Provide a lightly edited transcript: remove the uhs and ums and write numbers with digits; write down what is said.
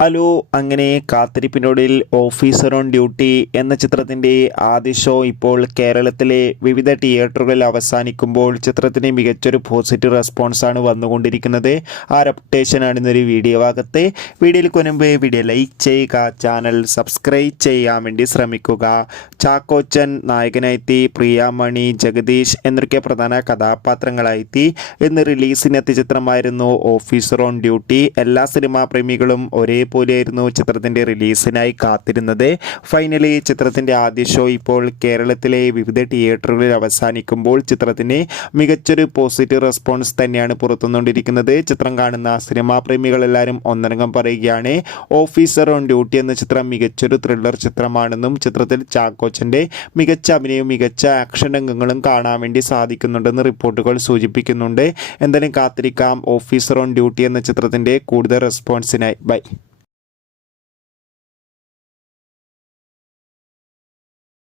Hello, അങ്ങനെ കാത്തിരിപ്പിനൊടുവിൽ officer on duty എന്ന ചിത്രത്തിൻ്റെ ആദ്യ ഷോ ഇപ്പോൾ കേരളത്തിലെ വിവിധ തിയേറ്ററുകളിൽ അവസാനിക്കുമ്പോൾ ചിത്രത്തിന് മികച്ചൊരു പോസിറ്റീവ് റെസ്പോൺസാണ് വന്നുകൊണ്ടിരിക്കുന്നത്. ആ റെപ്യൂട്ടേഷനാണ് ഇന്നൊരു വീഡിയോ ഭാഗത്ത്. വീഡിയോയിൽ മുൻപ് വീഡിയോ ലൈക്ക് ചെയ്യുക, ചാനൽ സബ്സ്ക്രൈബ് ചെയ്യാൻ വേണ്ടി ശ്രമിക്കുക. ചാക്കോച്ചൻ നായകനായെത്തി, പ്രിയാമണി, ജഗദീഷ് എന്നൊക്കെ പ്രധാന കഥാപാത്രങ്ങളായെത്തി. ഇന്ന് റിലീസിനെത്തിയ ചിത്രമായിരുന്നു ഓഫീസർ ഓൺ ഡ്യൂട്ടി. എല്ലാ സിനിമാ പ്രേമികളും ഒരേപോലെയായിരുന്നു ചിത്രത്തിൻ്റെ റിലീസിനായി കാത്തിരുന്നത്. ഫൈനലി ചിത്രത്തിൻ്റെ ആദ്യ ഷോ ഇപ്പോൾ കേരളത്തിലെ വിവിധ തിയേറ്ററുകളിൽ അവസാനിക്കുമ്പോൾ ചിത്രത്തിന് മികച്ചൊരു പോസിറ്റീവ് റെസ്പോൺസ് തന്നെയാണ് പുറത്തുവന്നുകൊണ്ടിരിക്കുന്നത്. ചിത്രം കാണുന്ന സിനിമാ പ്രേമികളെല്ലാവരും ഒന്നടങ്കം പറയുകയാണ്, ഓഫീസർ ഓൺ ഡ്യൂട്ടി എന്ന ചിത്രം മികച്ചൊരു ത്രില്ലർ ചിത്രമാണെന്നും ചിത്രത്തിൽ ചാക്കോച്ചൻ്റെ മികച്ച അഭിനയവും മികച്ച ആക്ഷൻ രംഗങ്ങളും കാണാൻ വേണ്ടി സാധിക്കുന്നുണ്ടെന്ന് റിപ്പോർട്ടുകൾ സൂചിപ്പിക്കുന്നുണ്ട്. എന്തായാലും കാത്തിരിക്കാം ഓഫീസർ ഓൺ ഡ്യൂട്ടി എന്ന ചിത്രത്തിൻ്റെ കൂടുതൽ റെസ്പോൺസിനായി. ബൈ.